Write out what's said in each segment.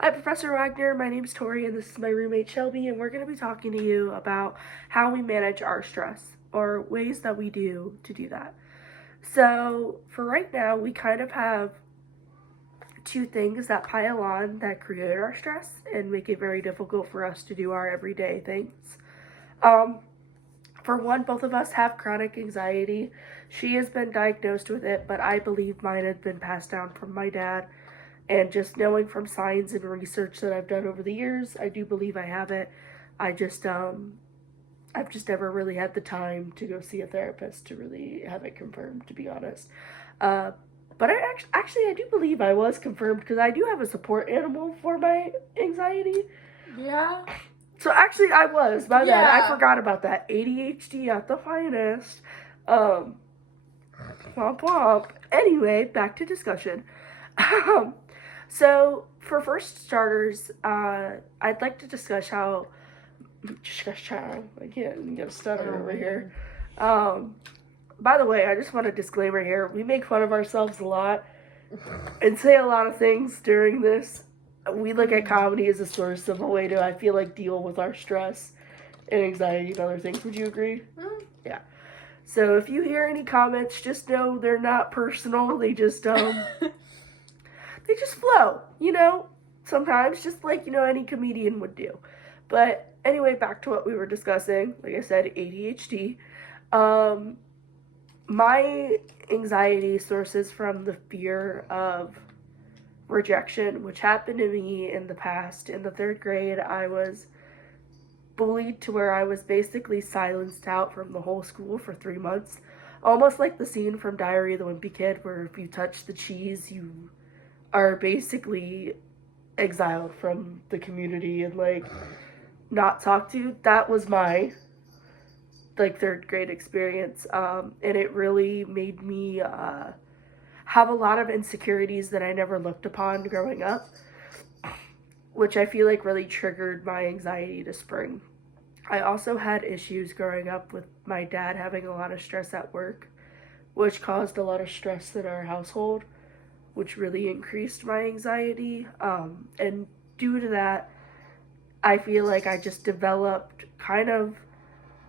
Hi, Professor Wagner. My name is Tori, and this is my roommate Shelby, and we're going to be talking to you about how we manage our stress or ways that we do to do that. So, for right now, we kind of have two things that pile on that create our stress and make it very difficult for us to do our everyday things. Um, for one, both of us have chronic anxiety. She has been diagnosed with it, but I believe mine had been passed down from my dad. And just knowing from science and research that I've done over the years, I do believe I have it. I just I've just never really had the time to go see a therapist to really have it confirmed, to be honest. Uh, but actually I do believe I was confirmed because I do have a support animal for my anxiety. Yeah. So actually I was. My bad. I Yeah. forgot about that. ADHD at the finest. Um, womp womp. Anyway, back to discussion. So, for first starters, I'd like to discuss how. I can't get a stutter over here. By the way, I just want a disclaimer here. We make fun of ourselves a lot and say a lot of things during this. We look at comedy as a source of a way to, I feel like, deal with our stress and anxiety and other things. Would you agree? Yeah. So if you hear any comments, just know they're not personal. They just they just flow, sometimes, just like, any comedian would do. But anyway, back to what we were discussing. Like I said, ADHD. Um, my anxiety sources from the fear of rejection, which happened to me in the past. In the third grade, I was bullied to where I was basically silenced out from the whole school for 3 months. Almost like the scene from Diary of the Wimpy Kid, where if you touch the cheese, you are basically exiled from the community and like not talked to. That was my like third grade experience, and it really made me have a lot of insecurities that I never looked upon growing up, which I feel like really triggered my anxiety to spring. I also had issues growing up with my dad having a lot of stress at work, which caused a lot of stress in our household, which really increased my anxiety. And due to that, I feel like I just developed kind of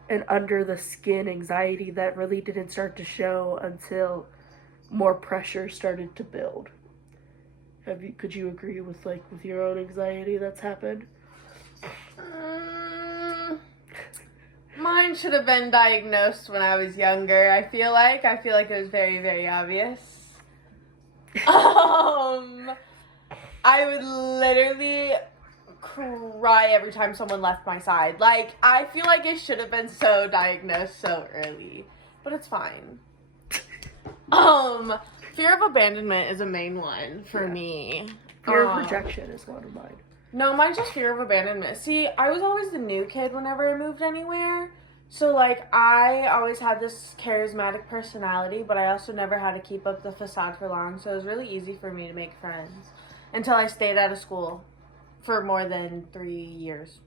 an under the skin anxiety that really didn't start to show until more pressure started to build. Could you agree with with your own anxiety that's happened? Mine should have been diagnosed when I was younger. I feel like it was very, very obvious. I would literally cry every time someone left my side. Like, I feel like it should have been so diagnosed so early, but it's fine. Fear of abandonment is a main one for me. Fear of rejection is one of mine. No, mine's just fear of abandonment. See, I was always the new kid whenever I moved anywhere. So, like, I always had this charismatic personality, but I also never had to keep up the facade for long. So it was really easy for me to make friends until I stayed out of school for more than 3 years.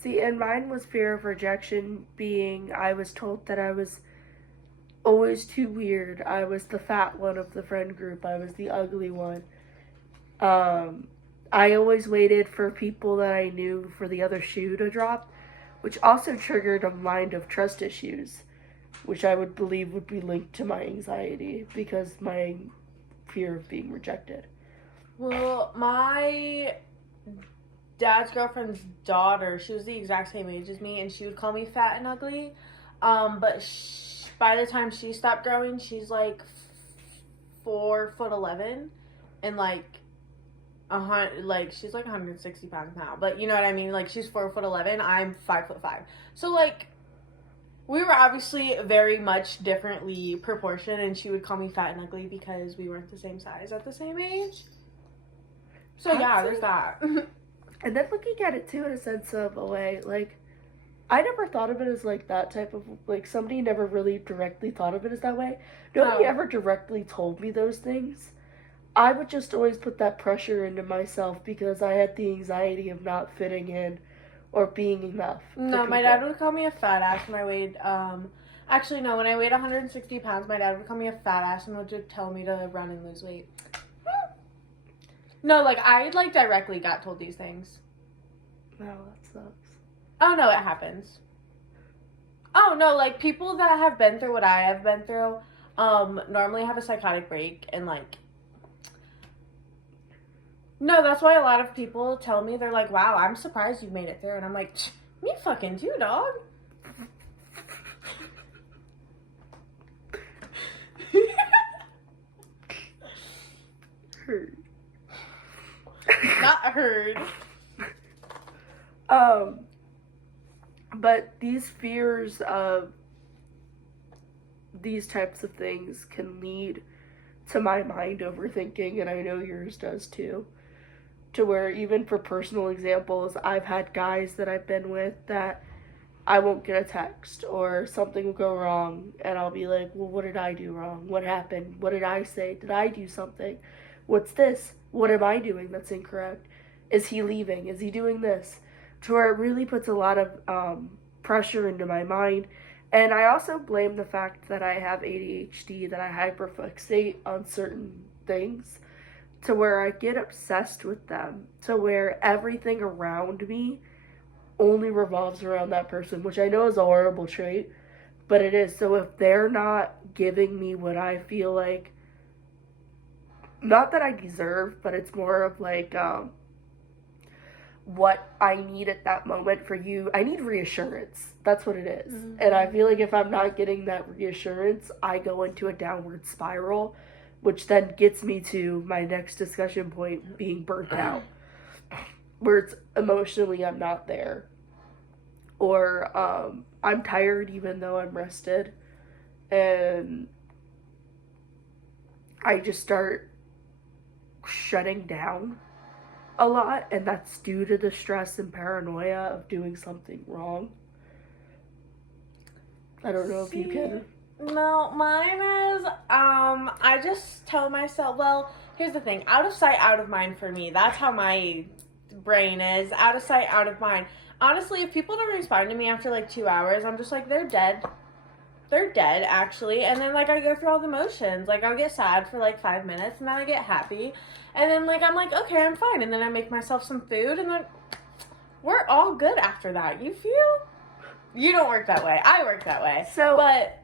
See, and mine was fear of rejection, being I was told that I was always too weird. I was the fat one of the friend group. I was the ugly one. I always waited for people that I knew for the other shoe to drop, which also triggered a mind of trust issues, which I would believe would be linked to my anxiety because my fear of being rejected. Well, my dad's girlfriend's daughter, she was the exact same age as me, and she would call me fat and ugly. But by the time she stopped growing, she's like 4'11", and she's like 160 pounds now. But you know what I mean? Like, she's 4'11", I'm 5'5". So like, we were obviously very much differently proportioned, and she would call me fat and ugly because we weren't the same size at the same age. So yeah, there's that. And then looking at it too in a sense of a way, like, I never thought of it as like that type of, like, somebody never really directly thought of it as that way. Nobody ever directly told me those things. I would just always put that pressure into myself because I had the anxiety of not fitting in or being enough. No, my dad would call me a fat ass when I weighed, actually no, when I weighed 160 pounds, my dad would call me a fat ass and would just tell me to run and lose weight. No, like, I, like, directly got told these things. No, that sucks. Oh, no, it happens. Oh, no, like, people that have been through what I have been through, normally have a psychotic break and, like, no, that's why a lot of people tell me, they're like, wow, I'm surprised you made it through. And I'm like, me fucking too, dog. Heard. Not heard. But these fears of these types of things can lead to my mind overthinking, and I know yours does too. To where, even for personal examples, I've had guys that I've been with that I won't get a text or something will go wrong, and I'll be like, well, what did I do wrong? What happened? What did I say? Did I do something? What's this? What am I doing that's incorrect? Is he leaving? Is he doing this? To where it really puts a lot of pressure into my mind. And I also blame the fact that I have ADHD, that I hyperfixate on certain things, to where I get obsessed with them, to where everything around me only revolves around that person, which I know is a horrible trait, but it is. So if they're not giving me what I feel like, not that I deserve, but it's more of like what I need at that moment for you. I need reassurance. That's what it is. Mm-hmm. And I feel like if I'm not getting that reassurance, I go into a downward spiral, which then gets me to my next discussion point, being burnt out, where it's emotionally I'm not there, or I'm tired even though I'm rested, and I just start shutting down a lot, and that's due to the stress and paranoia of doing something wrong. I don't know if you can. No, mine is, I just tell myself, well, here's the thing, out of sight, out of mind for me. That's how my brain is. Out of sight, out of mind. Honestly, if people don't respond to me after like 2 hours, I'm just like, they're dead. They're dead, actually. And then, like, I go through all the motions. Like, I'll get sad for like 5 minutes, and then I get happy. And then, like, I'm like, okay, I'm fine. And then I make myself some food, and then we're all good after that. You feel? You don't work that way. I work that way. So, but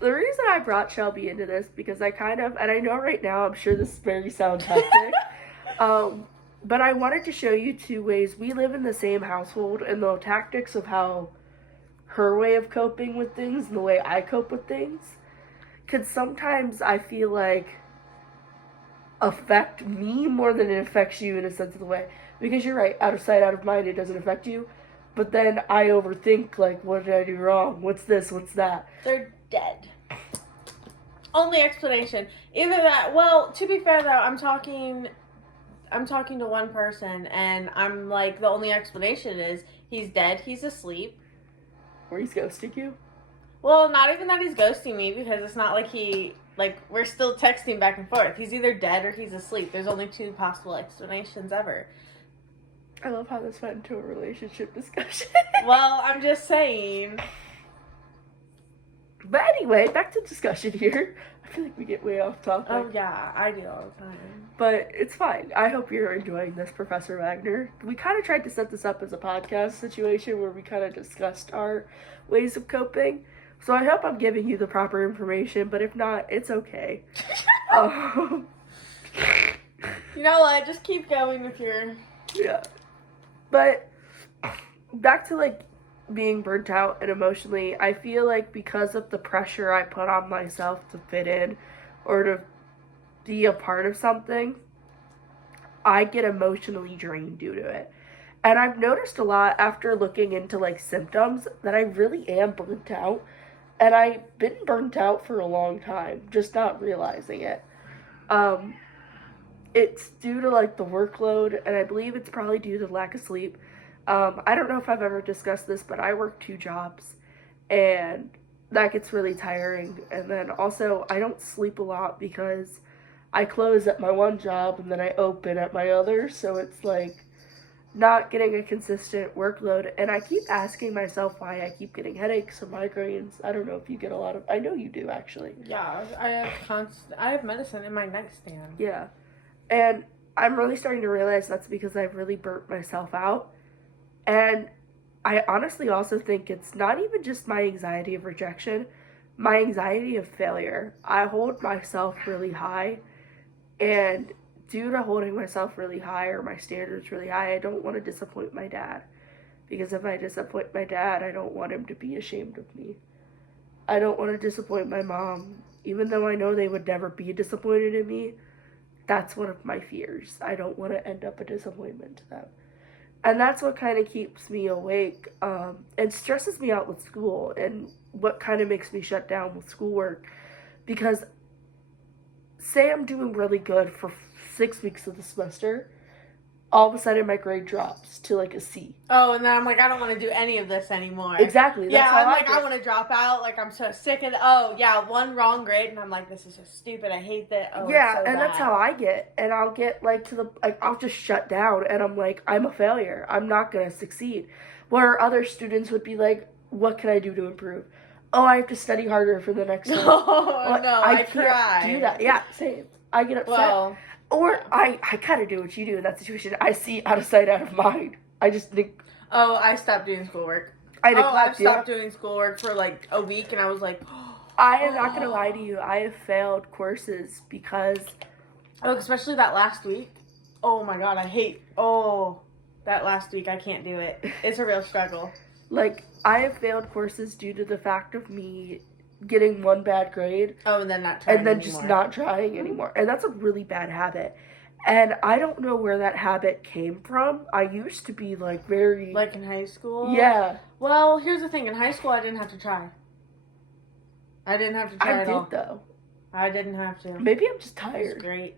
the reason I brought Shelby into this, because I kind of, and I know right now, I'm sure this is very sound hectic, but I wanted to show you two ways. We live in the same household, and the tactics of how her way of coping with things and the way I cope with things could sometimes, I feel like, affect me more than it affects you in a sense of the way. Because you're right, out of sight, out of mind, it doesn't affect you. But then I overthink, like, what did I do wrong? What's this? What's that? They're dead. Only explanation. Either that, well, to be fair though, I'm talking to one person, and I'm like, the only explanation is he's dead, he's asleep. Or he's ghosting you? Well, not even that he's ghosting me, because it's not like we're still texting back and forth. He's either dead or he's asleep. There's only two possible explanations ever. I love how this went into a relationship discussion. Well, I'm just saying. But anyway, back to discussion here. I feel like we get way off topic. Oh, yeah, I do all the time. But it's fine. I hope you're enjoying this, Professor Wagner. We kind of tried to set this up as a podcast situation where we kind of discussed our ways of coping. So I hope I'm giving you the proper information, but if not, it's okay. You know what? Just keep going with your... Yeah. But back to, like, being burnt out and emotionally, I feel like because of the pressure I put on myself to fit in or to be a part of something, I get emotionally drained due to it. And I've noticed a lot after looking into, like, symptoms that I really am burnt out. And I've been burnt out for a long time, just not realizing it. It's due to, like, the workload, and I believe it's probably due to lack of sleep. I don't know if I've ever discussed this, but I work 2 jobs, and that gets really tiring. And then also, I don't sleep a lot because I close at my one job and then I open at my other, so it's like not getting a consistent workload. And I keep asking myself why I keep getting headaches or migraines. I don't know if you get a lot of... I know you do, actually. Yeah, I have medicine in my nightstand. Yeah. And I'm really starting to realize that's because I've really burnt myself out. And I honestly also think it's not even just my anxiety of rejection, my anxiety of failure. I hold myself really high, and due to holding myself really high or my standards really high, I don't want to disappoint my dad. Because if I disappoint my dad, I don't want him to be ashamed of me. I don't want to disappoint my mom. Even though I know they would never be disappointed in me, that's one of my fears. I don't want to end up a disappointment to them. And that's what kind of keeps me awake and stresses me out with school, and what kind of makes me shut down with schoolwork. Because say I'm doing really good for 6 weeks of the semester, all of a sudden my grade drops to like a C. Oh, and then I'm like, I don't want to do any of this anymore. Exactly. That's Yeah, how I'm like, get. I want to drop out. Like, I'm so sick of, oh, yeah, one wrong grade, and I'm like, this is so stupid. I hate that. Oh, Yeah, it's so and bad. that's how I get. And I'll get like to the, like, I'll just shut down, and I'm like, I'm a failure. I'm not going to succeed. Where other students would be like, what can I do to improve? Oh, I have to study harder for the next one. Oh, no, I can't try. do that. Yeah, same. I get upset. Well, Or I kind of do what you do in that situation. I see out of sight, out of mind. I just think. oh, I stopped doing schoolwork. I Oh, I've neglect stopped doing schoolwork for like a week, and I was like, I am not going to lie to you. I have failed courses because. oh, especially that last week. Oh my god, I hate. Oh, that last week, I can't do it. It's a real struggle. Like, I have failed courses due to the fact of me getting one bad grade. Oh, and then not trying And then anymore. just not trying anymore. And that's a really bad habit. And I don't know where that habit came from. I used to be like very. Like in high school? Yeah. Well, here's the thing. In high school, I didn't have to try. I didn't have to try I at did all. though. I didn't have to. Maybe I'm just It was tired. great.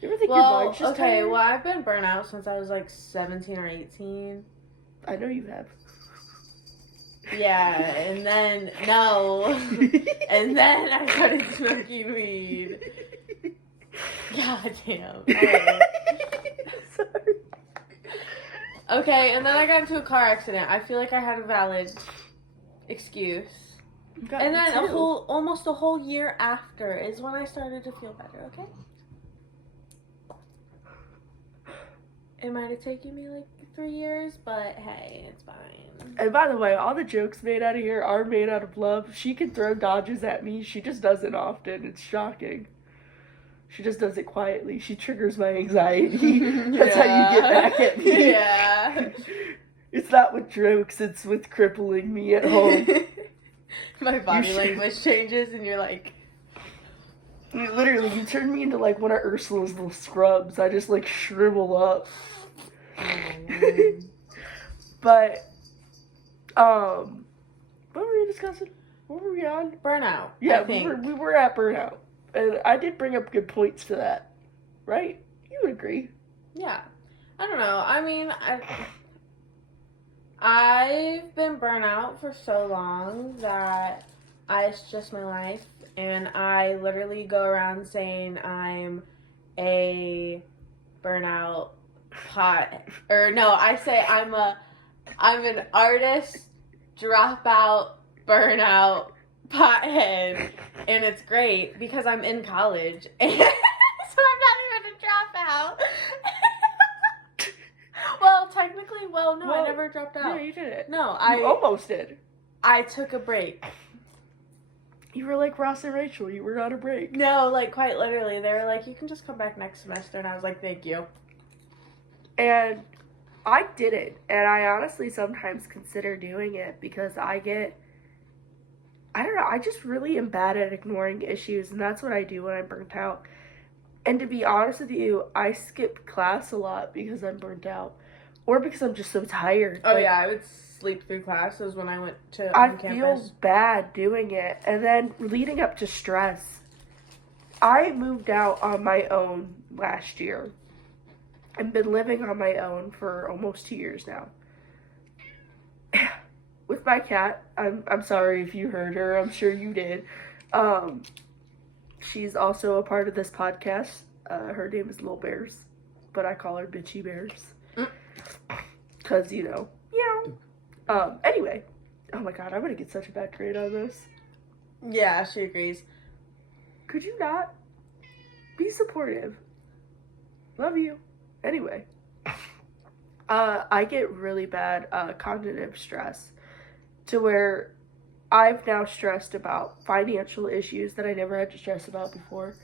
You ever think your Well, mind's just okay, tired? well, I've been burnt out since I was like 17 or 18. I know you have. Yeah, and then, no. And then I started smoking weed. God damn. Alright. Sorry. Okay, and then I got into a car accident. I feel like I had a valid excuse. God, And me then too. almost a whole year after is when I started to feel better, okay? It might have taken me like 3 years, but hey, it's fine. And by the way, all the jokes made out of here are made out of love. She can throw dodges at me. She just doesn't often. It's shocking. She just does it quietly. She triggers my anxiety. That's how you get back at me. Yeah. It's not with jokes, it's with crippling me at home. My body should- language changes and you're like, Literally, you turn me into like one of Ursula's little scrubs. I just like shrivel up. But, what were we discussing? What were we on? burnout. Yeah, I think. we were at burnout. And I did bring up good points to that. Right? You would agree. Yeah. I don't know. I mean, I've been burnt out for so long that it's just my life. And I literally go around saying I'm a burnout I say I'm an artist, dropout, burnout, pothead. And it's great because I'm in college. And so I'm not even a dropout. Well, technically, no, I Well, never dropped out. Yeah, you did it. No, You almost did. I took a break. You were like Ross and Rachel. You were on a break. No, like quite literally. They were like, you can just come back next semester. And I was like, thank you. And I did it. And I honestly sometimes consider doing it because I don't know, I just really am bad at ignoring issues. And that's what I do when I'm burnt out. And to be honest with you, I skip class a lot because I'm burnt out. Or because I'm just so tired. Oh, Like, yeah, I would sleep through classes when I went to I on feel campus. bad doing it. And then leading up to stress, I moved out on my own last year and been living on my own for almost 2 years now. With my cat, I'm sorry if you heard her. I'm sure you did. She's also a part of this podcast. Her name is Lil Bears, but I call her Bitchy Bears. Cause anyway. Oh my god, I'm gonna get such a bad grade on this. Yeah, she agrees. Could you not be supportive? Love you. Anyway, I get really bad cognitive stress to where I've now stressed about financial issues that I never had to stress about before.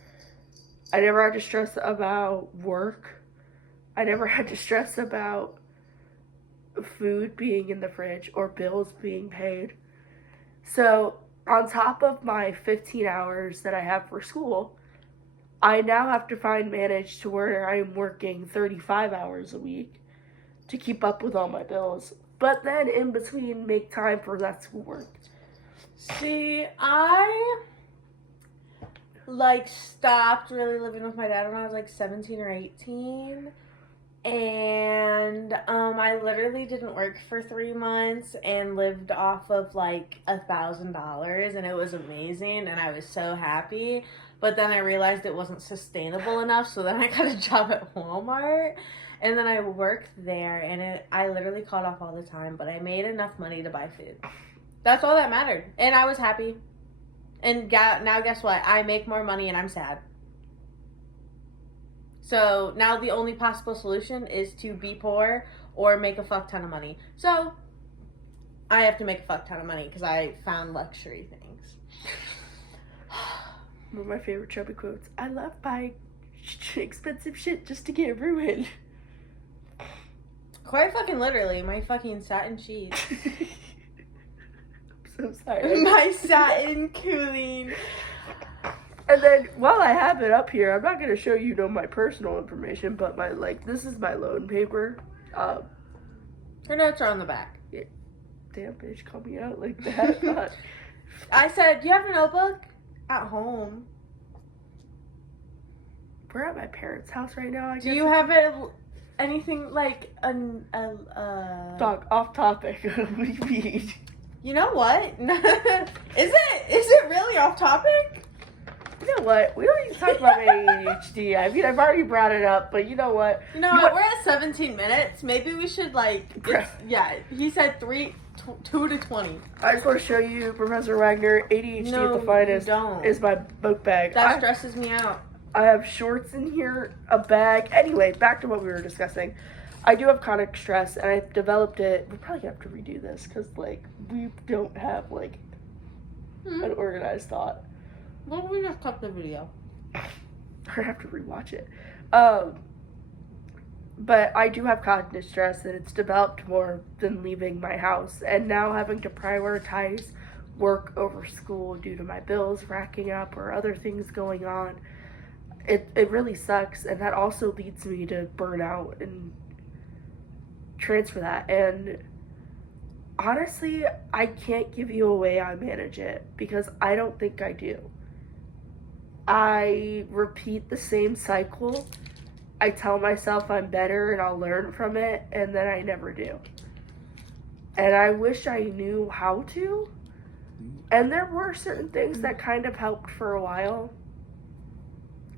I never had to stress about work. I never had to stress about food being in the fridge or bills being paid. So, on top of my 15 hours that I have for school, I now have to manage to where I'm working 35 hours a week to keep up with all my bills. But then in between, make time for that schoolwork. See, I like stopped really living with my dad when I was like 17 or 18. And I literally didn't work for 3 months and lived off of like $1,000, and it was amazing, and I was so happy. But then I realized it wasn't sustainable enough, so then I got a job at Walmart, and then I worked there, and I literally called off all the time, but I made enough money to buy food. That's all that mattered, and I was happy. And now guess what? I make more money, and I'm sad. So now the only possible solution is to be poor or make a fuck ton of money. So I have to make a fuck ton of money because I found luxury things. One of my favorite chubby quotes. I love buying expensive shit just to get ruined. Quite fucking literally, my fucking satin sheets. I'm so sorry. My satin cooling. And then, while I have it up here, I'm not going to show you my personal information, but this is my loan paper. Her notes are on the back. Yeah. Damn, bitch, call me out like that. I said, do you have a notebook? At home. We're at my parents' house right now, I guess. Do you have anything like Dog, off topic. What do you mean? You know what? Is it really off topic? You know what? We don't need to talk about my ADHD. I mean, I've already brought it up, but you know what? You know what? We're at 17 minutes. Maybe we should yeah. He said 2 to 20. I just want to show you Professor Wagner, ADHD at the finest. Is my book bag. That stresses me out. I have shorts in here, a bag. Anyway, back to what we were discussing. I do have chronic stress, and I've developed it. We're probably gonna have to redo this because we don't have an organized thought. Well, we just cut the video. I have to rewatch it. But I do have cognitive stress, and it's developed more than leaving my house, and now having to prioritize work over school due to my bills racking up or other things going on. It really sucks, and that also leads me to burnout and transfer that. And honestly, I can't give you a way I manage it because I don't think I do. I repeat the same cycle. I tell myself I'm better and I'll learn from it, and then I never do. And I wish I knew how to. And there were certain things that kind of helped for a while.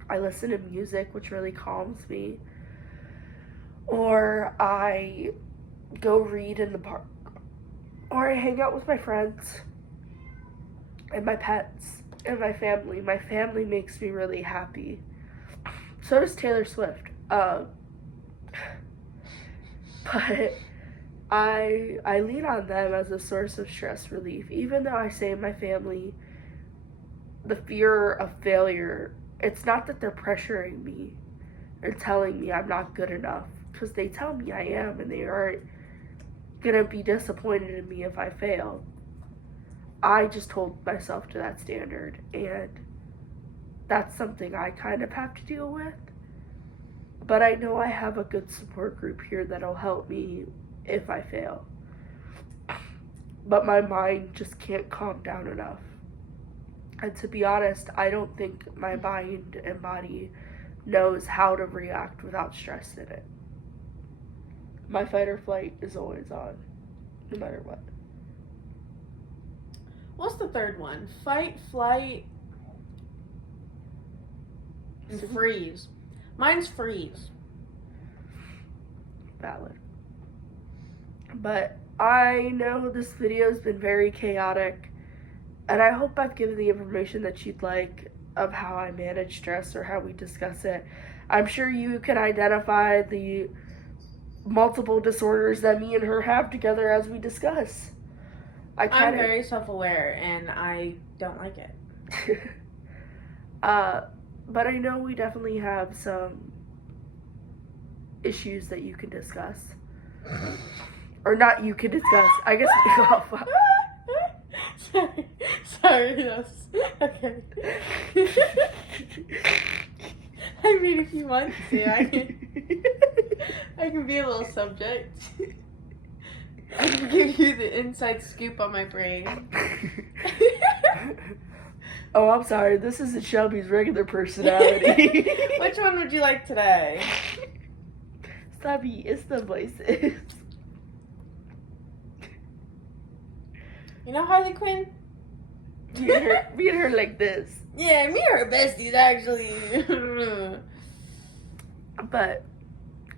I listen to music, which really calms me. Or I go read in the park. Or I hang out with my friends and my pets and my family. My family makes me really happy. So does Taylor Swift. But I lean on them as a source of stress relief. Even though I say my family, the fear of failure, it's not that they're pressuring me or telling me I'm not good enough, because they tell me I am, and they aren't gonna be disappointed in me if I fail. I just hold myself to that standard, and that's something I kind of have to deal with. But I know I have a good support group here that'll help me if I fail. But my mind just can't calm down enough. And to be honest, I don't think my mind and body knows how to react without stress in it. My fight or flight is always on, no matter what. What's the third one? Fight, flight, and freeze. Mine's freeze. Valid. But I know this video has been very chaotic, and I hope I've given the information that you'd like. of how I manage stress or how we discuss it. I'm sure you can identify the multiple disorders that me and her have together as we discuss. I'm very self-aware, and I don't like it. But I know we definitely have some issues that you can discuss. Or not you can discuss. I guess Sorry, that's okay. I mean, if you want to, I can be a little subject. I can give you the inside scoop on my brain. Oh, I'm sorry. This isn't Shelby's regular personality. Which one would you like today? Stubby, it's the voices. You know Harley Quinn? Me and her like this. Yeah, me and her besties, actually. But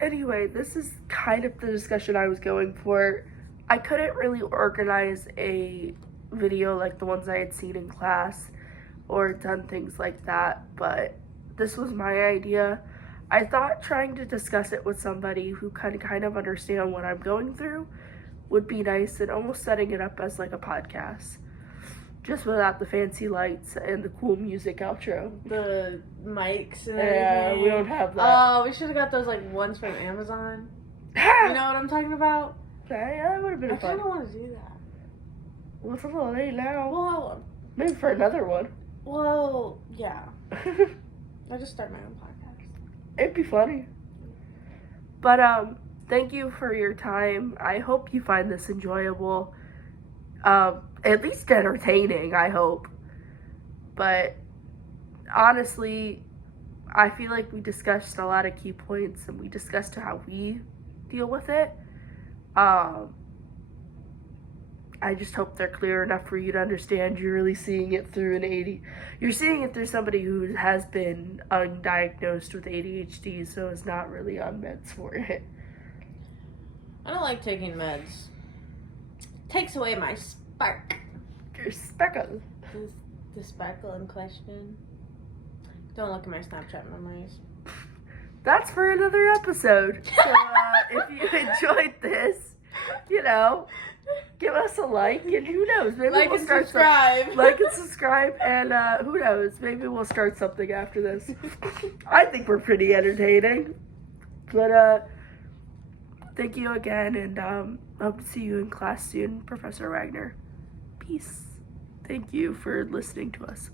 anyway, this is kind of the discussion I was going for. I couldn't really organize a video like the ones I had seen in class or done things like that, but this was my idea. I thought trying to discuss it with somebody who kind of understand what I'm going through would be nice, and almost setting it up as like a podcast. Just without the fancy lights and the cool music outro. The mics and Yeah, everything. we don't have that. Oh, we should have got those like ones from Amazon. You know what I'm talking about? Yeah, that would have been I fun. kind of want to do that. Well, it's a little late now. Well, Maybe for another one. Yeah. I'll just start my own podcast. It'd be funny. But thank you for your time. I hope you find this enjoyable. At least entertaining, I hope. But honestly, I feel like we discussed a lot of key points, and we discussed how we deal with it. I just hope they're clear enough for you to understand. You're really seeing it through you're seeing it through somebody who has been undiagnosed with ADHD, so is not really on meds for it. I don't like taking meds. Takes away my spark. Your speckle. The sparkle in question. Don't look at my Snapchat memories. That's for another episode. So if you enjoyed this, give us a like, and who knows, maybe Like we'll and start subscribe. like and subscribe, and who knows, maybe we'll start something after this. I think we're pretty entertaining. But thank you again, and hope to see you in class soon, Professor Wagner. Peace. Thank you for listening to us.